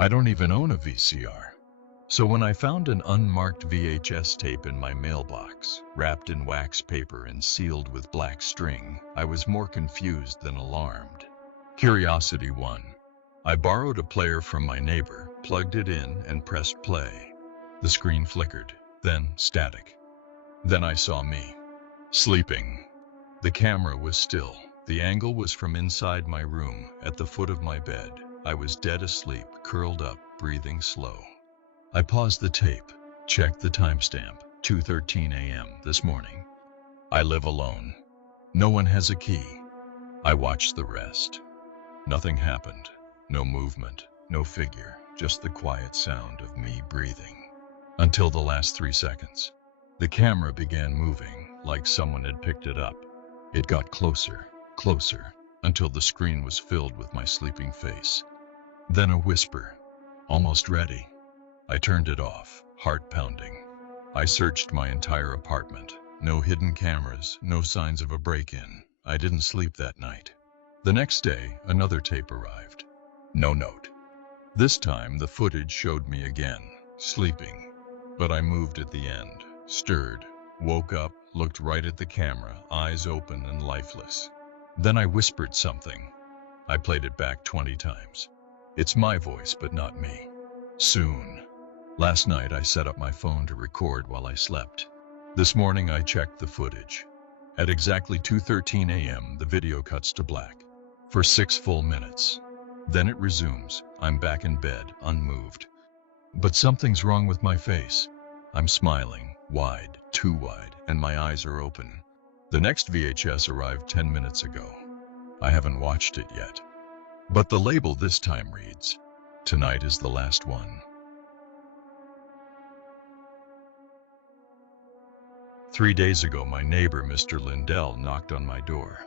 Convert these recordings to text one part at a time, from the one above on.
I don't even own a VCR. So when I found an unmarked VHS tape in my mailbox, wrapped in wax paper and sealed with black string, I was more confused than alarmed. Curiosity won. I borrowed a player from my neighbor, plugged it in, and pressed play. The screen flickered, then static. Then I saw me, sleeping. The camera was still. The angle was from inside my room, at the foot of my bed. I was dead asleep, curled up, breathing slow. I paused the tape, checked the timestamp, 2:13 a.m. this morning. I live alone. No one has a key. I watched the rest. Nothing happened. No movement, no figure, just the quiet sound of me breathing. Until the last 3 seconds. The camera began moving, like someone had picked it up. It got closer, closer, until the screen was filled with my sleeping face. Then a whisper, almost ready. I turned it off, heart pounding. I searched my entire apartment. No hidden cameras, no signs of a break-in. I didn't sleep that night. The next day, another tape arrived. No note. This time, the footage showed me again, sleeping. But I moved at the end, stirred, woke up, looked right at the camera, eyes open and lifeless. Then I whispered something. I played it back 20 times. It's my voice, but not me. Soon. Last night I set up my phone to record while I slept. This morning I checked the footage. At exactly 2:13 a.m. the video cuts to black. For 6 full minutes. Then it resumes. I'm back in bed, unmoved. But something's wrong with my face. I'm smiling, wide, too wide, and my eyes are open. The next VHS arrived 10 minutes ago. I haven't watched it yet. But the label this time reads, "Tonight is the last one." 3 days ago, my neighbor, Mr. Lindell, knocked on my door.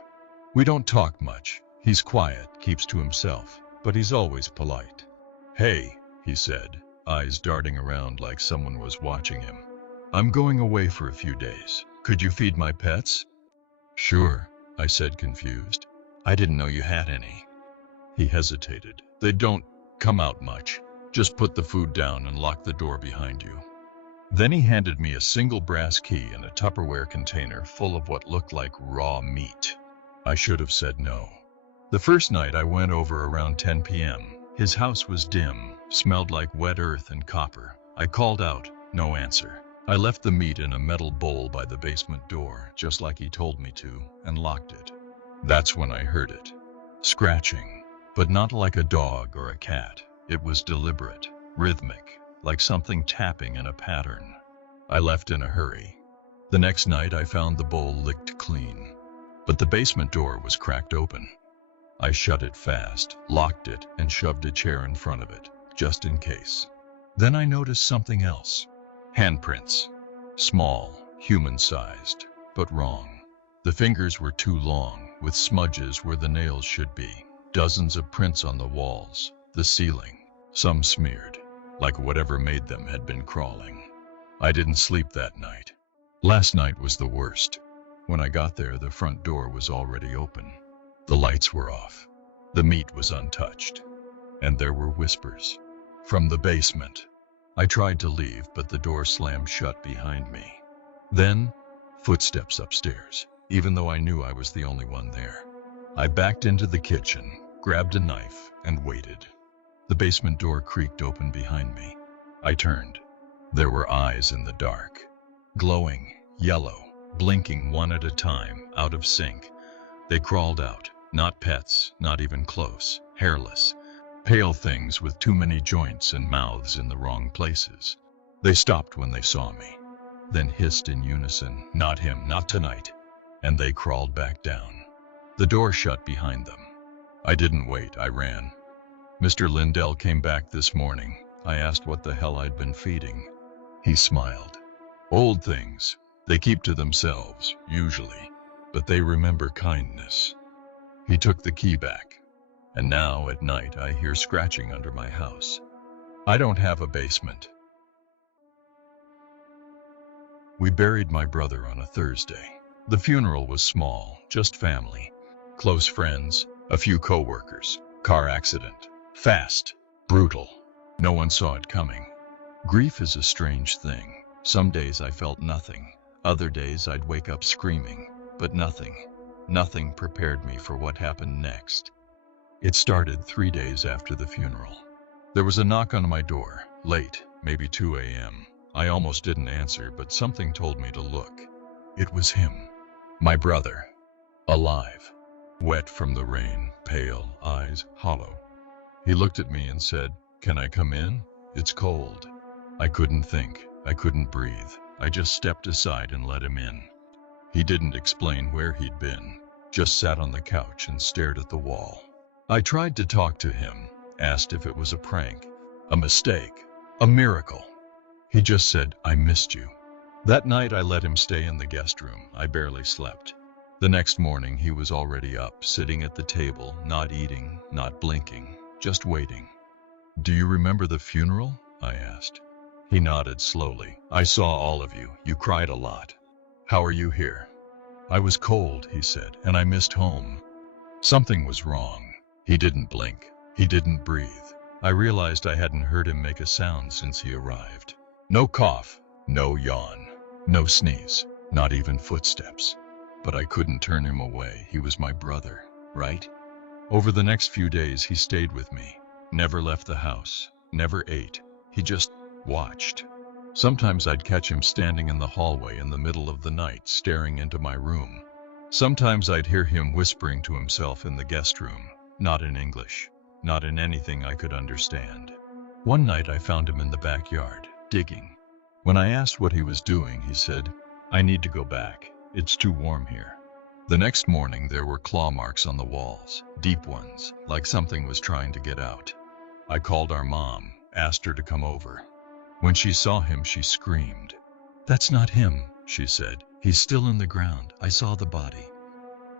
We don't talk much. He's quiet, keeps to himself, but he's always polite. "Hey," he said, eyes darting around like someone was watching him. "I'm going away for a few days. Could you feed my pets?" "Sure," I said, confused. "I didn't know you had any." He hesitated. "They don't come out much. Just put the food down and lock the door behind you." Then he handed me a single brass key and a Tupperware container full of what looked like raw meat. I should have said no. The first night I went over around 10 p.m. His house was dim, smelled like wet earth and copper. I called out, no answer. I left the meat in a metal bowl by the basement door, just like he told me to, and locked it. That's when I heard it. Scratching, but not like a dog or a cat. It was deliberate, rhythmic, like something tapping in a pattern. I left in a hurry. The next night I found the bowl licked clean, but the basement door was cracked open. I shut it fast, locked it, and shoved a chair in front of it, just in case. Then I noticed something else. Handprints. Small, human-sized, but wrong. The fingers were too long, with smudges where the nails should be. Dozens of prints on the walls, the ceiling, some smeared, like whatever made them had been crawling. I didn't sleep that night. Last night was the worst. When I got there, the front door was already open. The lights were off. The meat was untouched. And there were whispers. From the basement. I tried to leave, but the door slammed shut behind me. Then, footsteps upstairs, even though I knew I was the only one there. I backed into the kitchen, grabbed a knife, and waited. The basement door creaked open behind me. I turned. There were eyes in the dark. Glowing, yellow, blinking one at a time, out of sync. They crawled out, not pets, not even close, hairless. Pale things with too many joints and mouths in the wrong places. They stopped when they saw me, then hissed in unison, "Not him, not tonight." And they crawled back down. The door shut behind them. I didn't wait, I ran. Mr. Lindell came back this morning. I asked what the hell I'd been feeding. He smiled. "Old things. They keep to themselves, usually, but they remember kindness." He took the key back. And now, at night, I hear scratching under my house. I don't have a basement. We buried my brother on a Thursday. The funeral was small, just family. Close friends, a few co-workers. Car accident. Fast. Brutal. No one saw it coming. Grief is a strange thing. Some days I felt nothing. Other days I'd wake up screaming, but nothing. Nothing prepared me for what happened next. It started 3 days after the funeral. There was a knock on my door, late, maybe 2 a.m. I almost didn't answer, but something told me to look. It was him, my brother, alive, wet from the rain, pale, eyes hollow. He looked at me and said, "Can I come in? It's cold." I couldn't think. I couldn't breathe. I just stepped aside and let him in. He didn't explain where he'd been, just sat on the couch and stared at the wall. I tried to talk to him, asked if it was a prank, a mistake, a miracle. He just said, "I missed you." That night I let him stay in the guest room. I barely slept. The next morning he was already up, sitting at the table, not eating, not blinking, just waiting. "Do you remember the funeral?" I asked. He nodded slowly. "I saw all of you. You cried a lot. How are you here?" "I was cold," he said, "and I missed home." Something was wrong. He didn't blink. He didn't breathe. I realized I hadn't heard him make a sound since he arrived. No cough, no yawn, no sneeze, not even footsteps. But I couldn't turn him away. He was my brother, right? Over the next few days he stayed with me. Never left the house, never ate. He just watched. Sometimes I'd catch him standing in the hallway in the middle of the night, staring into my room. Sometimes I'd hear him whispering to himself in the guest room, not in English, not in anything I could understand. One night I found him in the backyard, digging. When I asked what he was doing, he said, "I need to go back. It's too warm here." The next morning there were claw marks on the walls, deep ones, like something was trying to get out. I called our mom, asked her to come over. When she saw him, she screamed. "That's not him," she said. "He's still in the ground. I saw the body."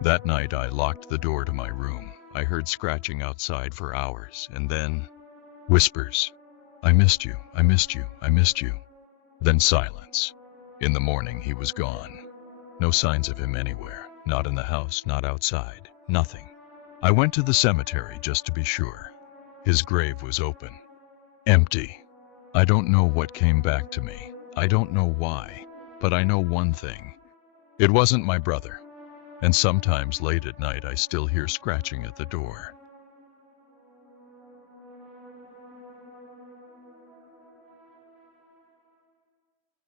That night I locked the door to my room. I heard scratching outside for hours, and then whispers. "I missed you, I missed you, I missed you." Then silence. In the morning he was gone. No signs of him anywhere. Not in the house, not outside. Nothing. I went to the cemetery just to be sure. His grave was open. Empty. I don't know what came back to me. I don't know why. But I know one thing. It wasn't my brother. And sometimes late at night I still hear scratching at the door.